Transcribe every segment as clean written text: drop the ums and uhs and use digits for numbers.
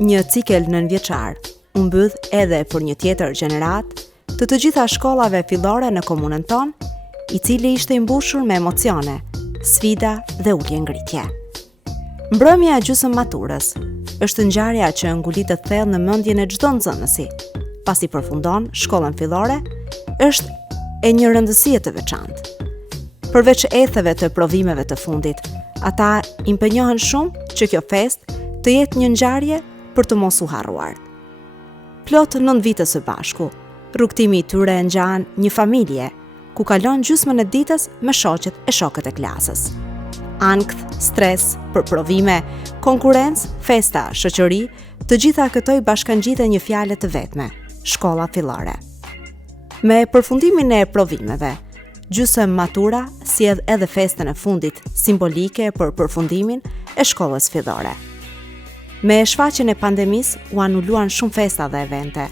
Një cikel nënvjeçar u mbyll edhe për një tjetër gjenerat të gjitha shkollave fillore në komunën tonë, i cili ishte i mbushur me emocione, sfida dhe ulje ngritje. Mbrëmja e gjysmë maturës është ngjarja që ngulitet thellë në mendjen e çdo nxënësi, pasi përfundon shkollën fillore, është e një rëndësie të veçantë. Përveç etheve të provimeve të fundit, ata impenjohen shumë që kjo festë të jetë një ngjarje për të mos u harruar. Plot 9 vite së bashku, rrugtimi i tyre e ngjan një familje, ku kalon gjysmën e ditës me shoqet e shokët e klasës. Ankth, stres, për provime, konkurrencë, festa, shoqëri, të gjitha këto i bashkangjiten një fjalë të vetme: shkolla fillore. Me përfundimin e provimeve, gjysmë matura sjell edhe festën e fundit simbolike për përfundimin e shkollës fillore. Me shfaqjen e pandemisë u anuluan shumë festa dhe evente.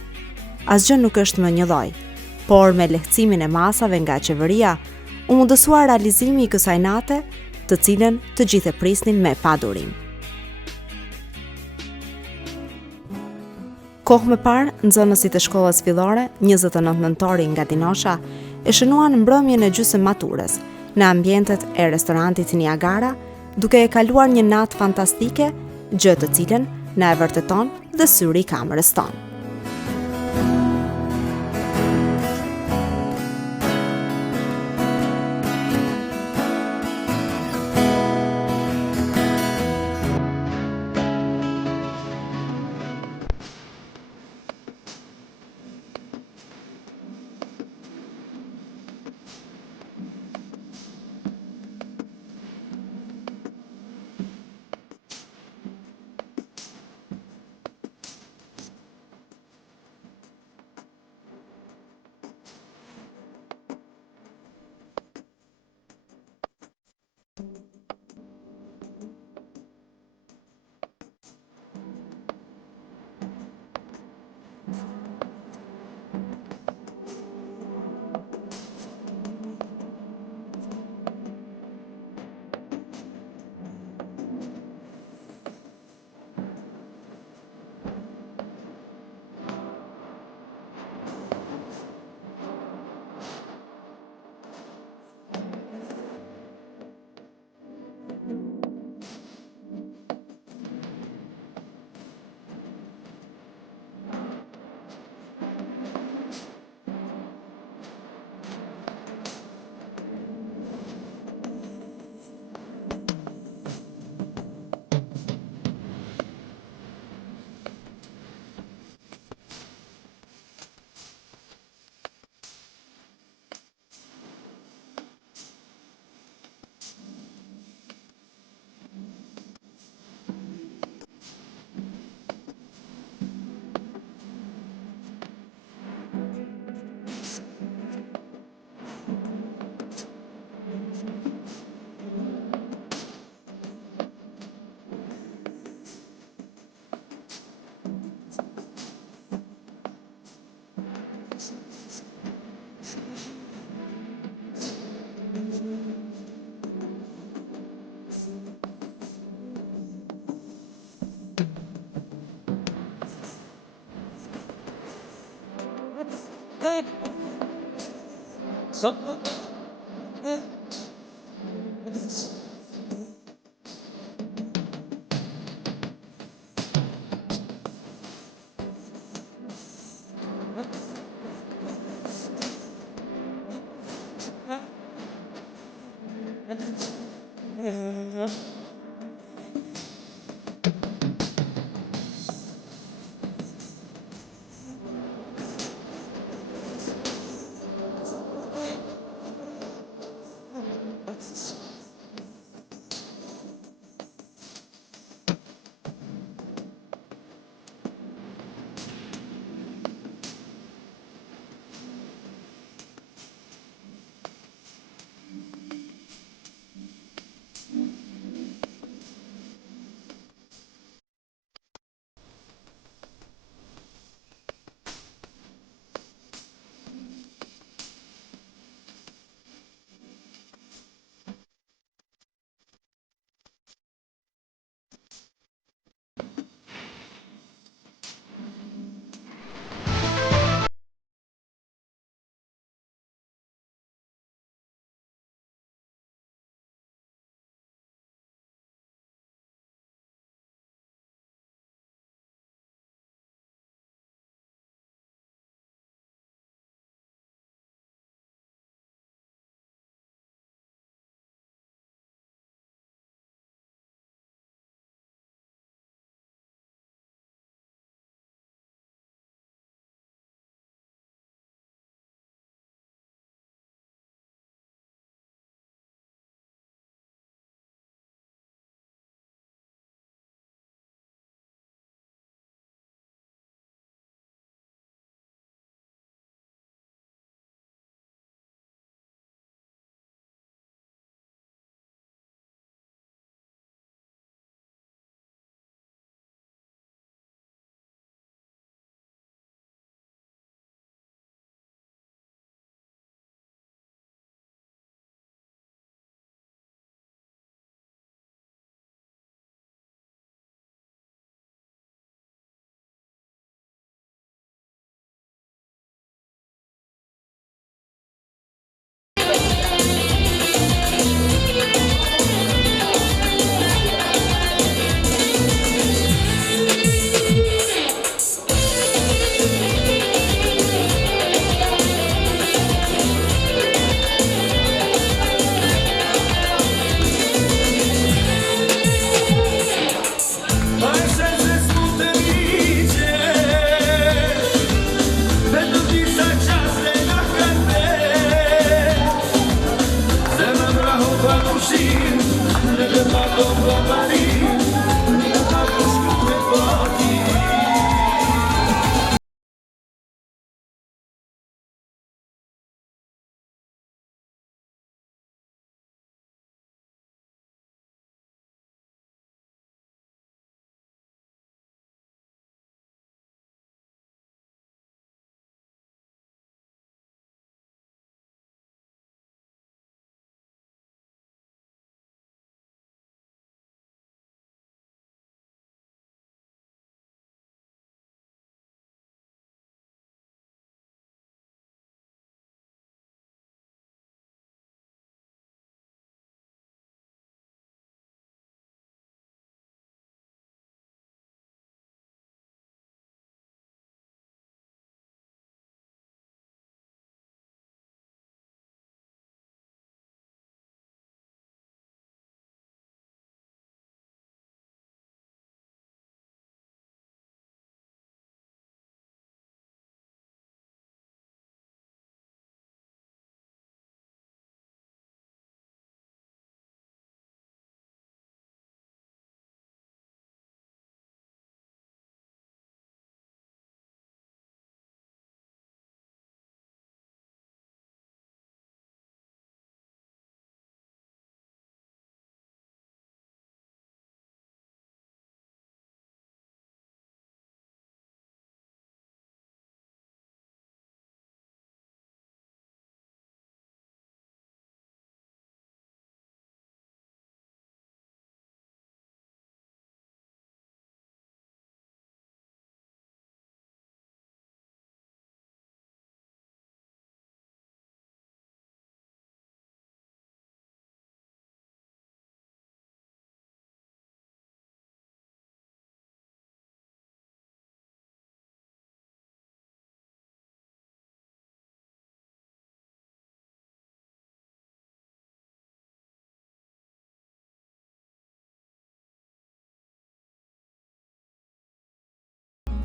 Asgjë nuk është më një lloj, por me lehtësimin e masave nga qeveria, u mundësua realizimi i kësaj nate, të cilën të gjithë e prisnin me padurim. Kohë më parë, nxënësit e shkollës fillore, 29 nëntori nga Dinosha, e shënuan mbrëmjen e gjysmë maturës në ambientet e restorantit Niagara, duke e kaluar një natë fantastike, gjë të cilën na e vërteton dhe syri i kamerës tonë.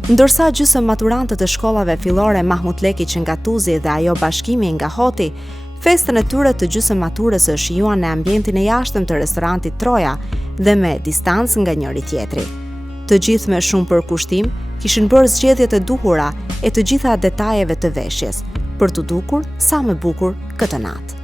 Ndërsa gjysmë maturantët e shkollave fillore Mahmut Lekić nga Tuzi dhe ajo Bashkimi nga Hoti, festën e tyre të gjysmë maturës e shijuan në ambientin e jashtëm të restorantit Troja dhe me distancë nga njëri tjetri. Të gjithë me shumë përkushtim kishin bërë zgjedhjet e duhura e të gjitha detajeve të veshjes, për të dukur sa më bukur këtë natë.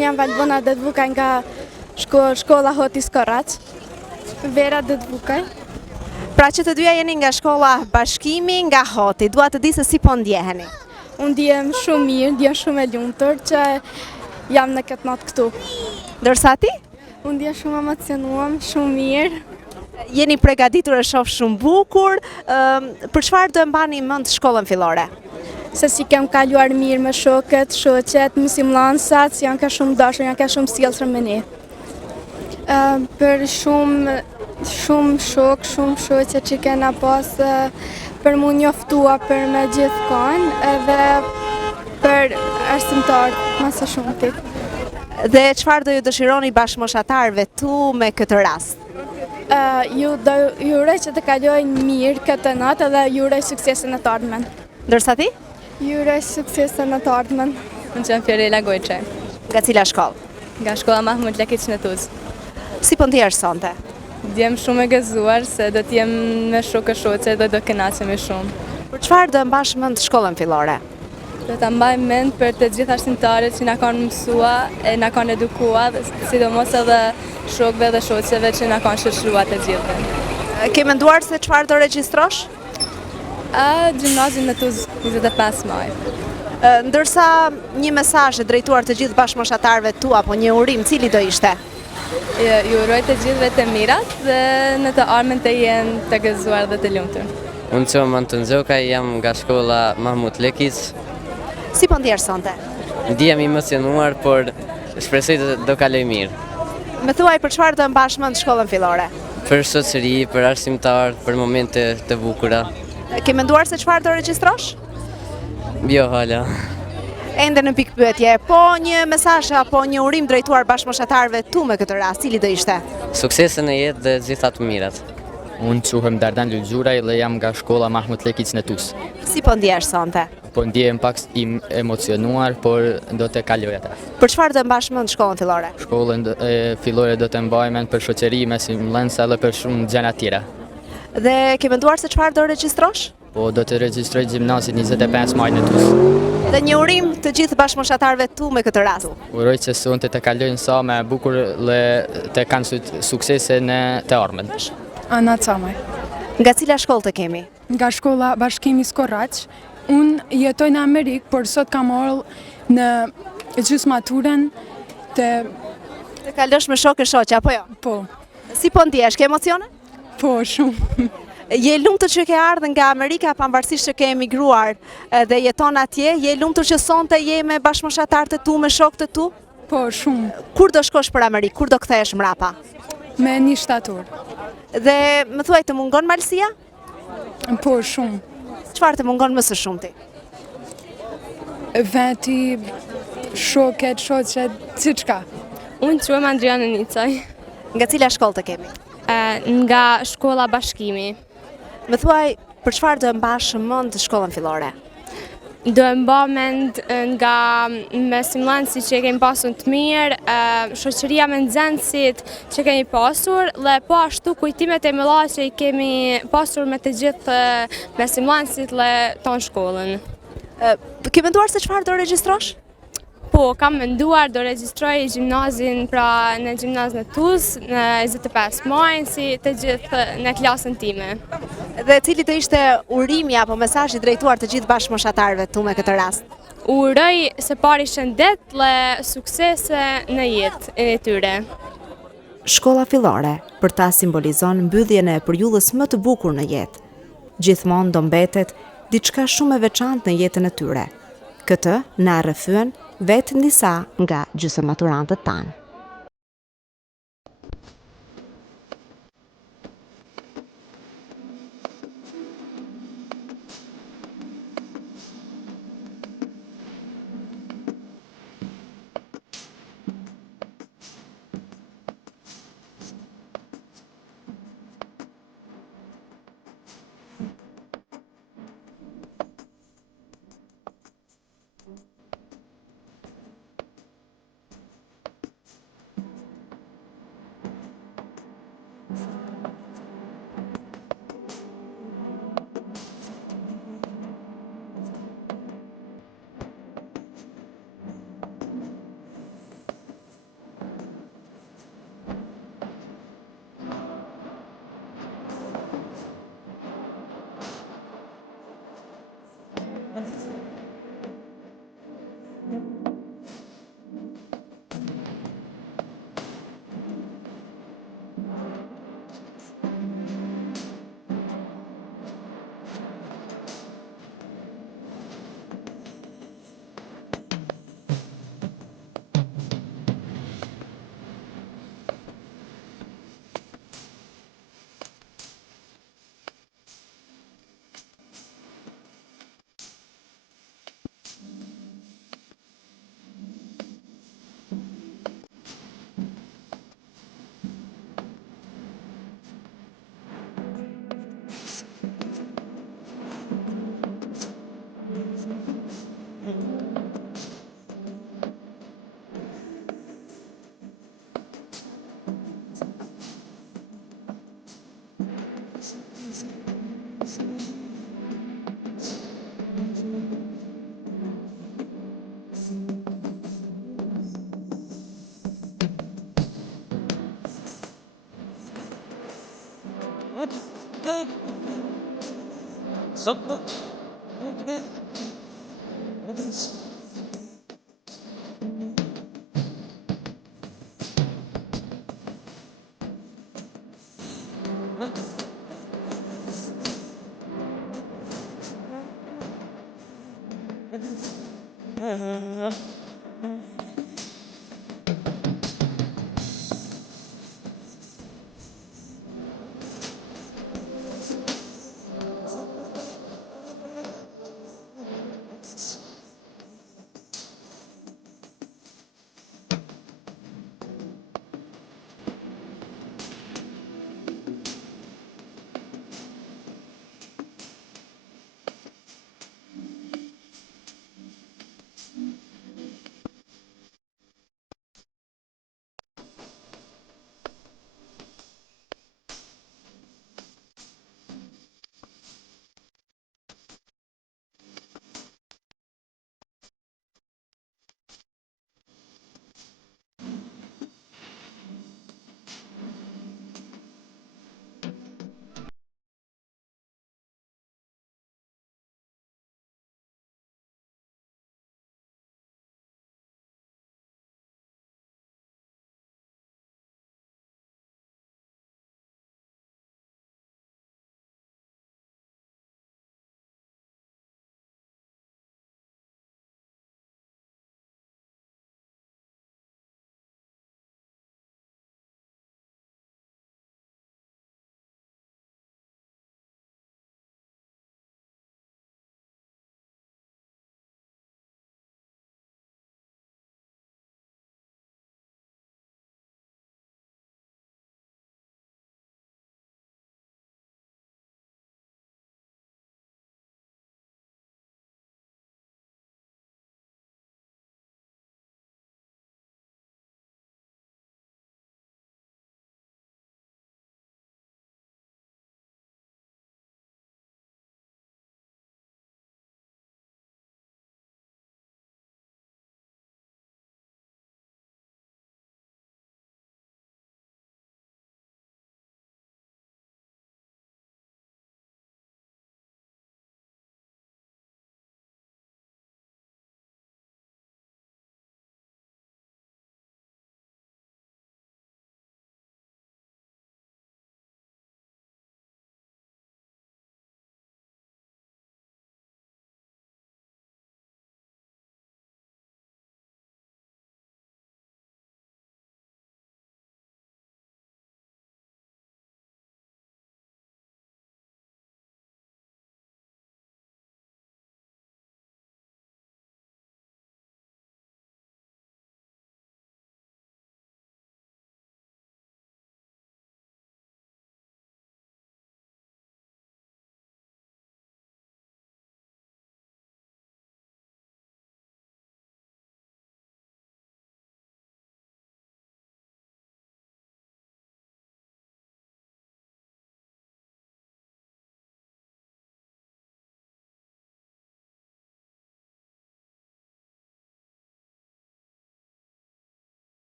Jam Valbona Dëdvukaj nga shkolla Hoti Skorraç. Vera Dëdvukaj. Pra që të dyja jeni nga shkolla Bashkimi nga Hoti, dua të di se si po ndjeheni. Unë ndjem shumë mirë, ndjem shumë e lumtur që jam në këtë natë këtu. Ndërsa ti? Unë ndjem shumë emocionuar, shumë mirë. Jeni përgatitur e shoh shumë bukur. Për çfarë do e mbani mend shkollën fillore? Se si kem kaluar mirë me shokët, shoqet, mësimdhënësat, janë ka shumë dashur, janë ka shumë sjellshëm me ne. Për shumë shok, shumë shoqe që kena pas për mu njoftua për me gjithkon edhe për arsimtar, ma së shumti. Dhe çfarë do ju dëshironi bashkëmoshatarëve tu me këtë rast? Ju uroj që të kalojnë mirë këtë natë dhe ju uroj suksesin e të ardhmen. Ndërsa ti? Ju uroj suksesin e të ardhmen. Unë jam Fiorella Gojçaj. Nga cila shkollë? Nga shkolla Mahmut Lekić në Tuzë. Si po ndjehesh sonte? Ndjem shumë e gëzuar se do t'jem me shokë shoqe dhe do kënaqemi shumë. Për çfarë do e mbash mend shkollën fillore? Do ta mbaj mend për të gjithë arsimtarët që na kanë mësua e na kanë edukuar, sidomos edhe shokëve dhe shoqeve që na kanë shoqëruar të gjithëve. Ke menduar se çfarë do regjistrosh? Gjimnazin në Tuzë, 25 maj. Ndërsa një mesazh drejtuar të gjithë bashkëmoshatarëve tu apo një urim, cili do ishte? Ju uroj të gjithëve të mirat dhe në të ardhmen të jenë të gëzuar dhe të lumtur. Unë jam Anton Zokaj, jam nga shkolla Mahmut Lekić. Si po ndjehesh sonte? Ndihem emocionuar, por shpresoj do kaloj mirë. Më thuaj për çfarë do e mbash mend shkollën fillore? Për shoqëri, për arsimtar, për momente të bukura. Ke menduar se çfarë do regjistrosh? Jo, hala. Ende në pikpyetje, po një mesazh apo një urim drejtuar bashkëmoshatarëve tu me këtë rast, cili do ishte? Suksesën e jetë dhe gjitha të mirat. Unë quhem Dardan Lulxuraj dhe jam nga shkolla Mahmut Lekić në Tuzë. Si po ndjehesh sonte? Po ndjehem pak emocionuar, por do të kaloj atë. Për çfarë do mbash mend shkollën fillore? Shkollën fillore do të mbaj mend për shoqëri, mësimdhënësa dhe për shumë gjëra tjera. Dhe ke menduar se çfarë do regjistrosh? Po do të regjistroj gjimnazin 25 maj në Tuzë. Dhe një urim të gjithë bashkëmoshatarëve tu me këtë rast. Uroj që sonte të kalojnë sa më bukur dhe të kanë suksese në të ardhmen. Ana Camaj. Nga cila shkollë të kemi? Nga shkolla Bashkimi Skorraç. Unë jetoj në Amerikë, por sot kam marrë në gjysmaturën të... Të kalosh me shokë e shoqe, apo jo? Po, Si po ndjehesh, ke emocione? po shumë. Je lumtur që ke ardhur nga Amerika pavarësisht që ke emigruar dhe jeton atje, je lumtur që sonte je me bashkëmoshatarët e tu, me shokët e tu? Po, shumë. Kur do shkosh për Amerikë? Kur do kthehesh mrapa? Me 1 shtator. Dhe më thuaj, të mungon malësia? Po, shumë. Çfarë të mungon më së shumti? Veti, shoqet, shoqet, gjithçka. Unë quhem Andriana Nicaj, Nga cila shkollë të kemi? nga shkolla Bashkimi. Më thuaj, për çfarë do mbash mend shkollën fillore? Do e mba mend nga me stimulancit që kemi pasur të mirë, shoqëria me nxënësit që kemi pasur, dhe po ashtu kujtimet e mëdha që i kemi pasur me të gjithë me stimulancit dhe tonë shkollën. Ke menduar se çfarë do regjistrosh? Po, kam menduar do regjistroj gjimnazin pra në gjimnaz në Tuzë, në 25 maj, si të gjithë në klasën time. Dhe cili të ishte urimi apo mesazhi drejtuar të gjithë bashkëmoshatarëve tu me këtë rast? Uroj së pari shëndet dhe suksese në jetë e tyre. Shkolla fillore për ta simbolizon mbylljen e përjullës më të bukur në jetë. Gjithmonë do mbetet diçka shumë e veçantë në jetën e tyre. Këtë na rrëfyen vetë disa nga gjysmëmaturantët tanë.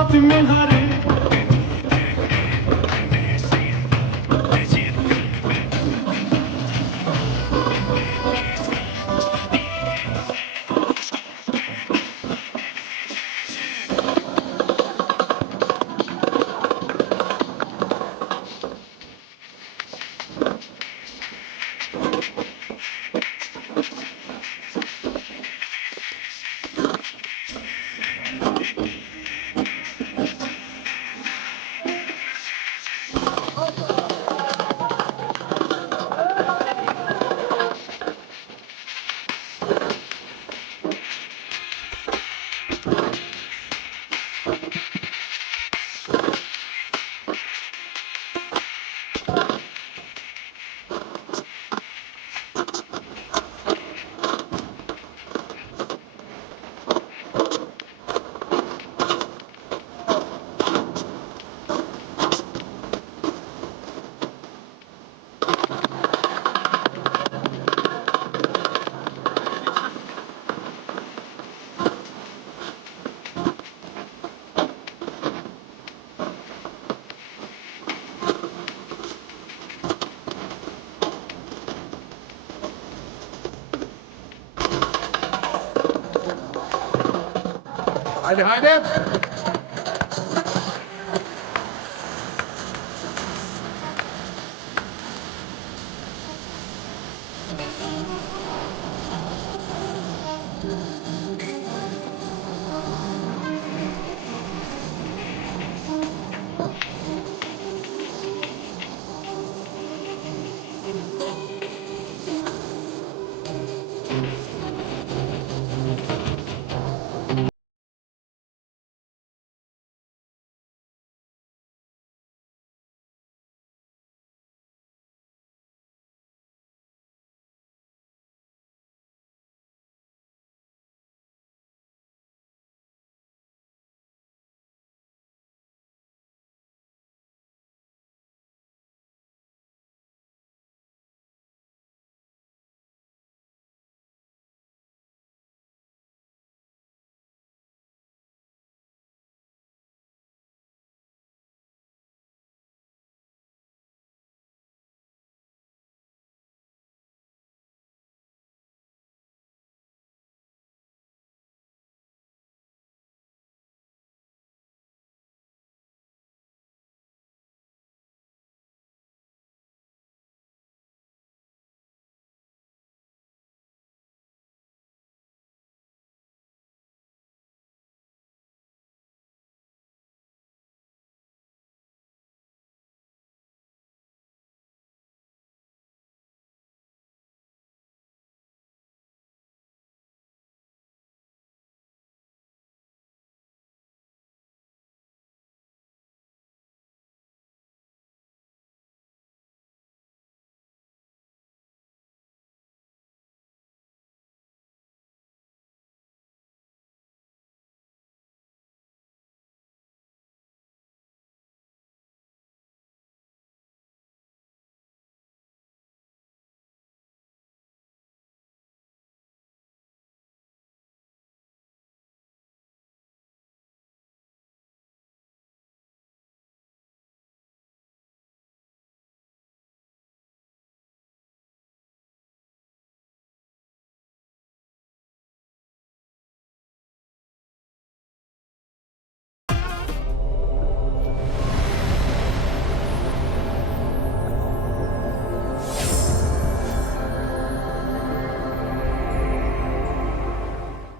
kapi me hare. Haydi haydi.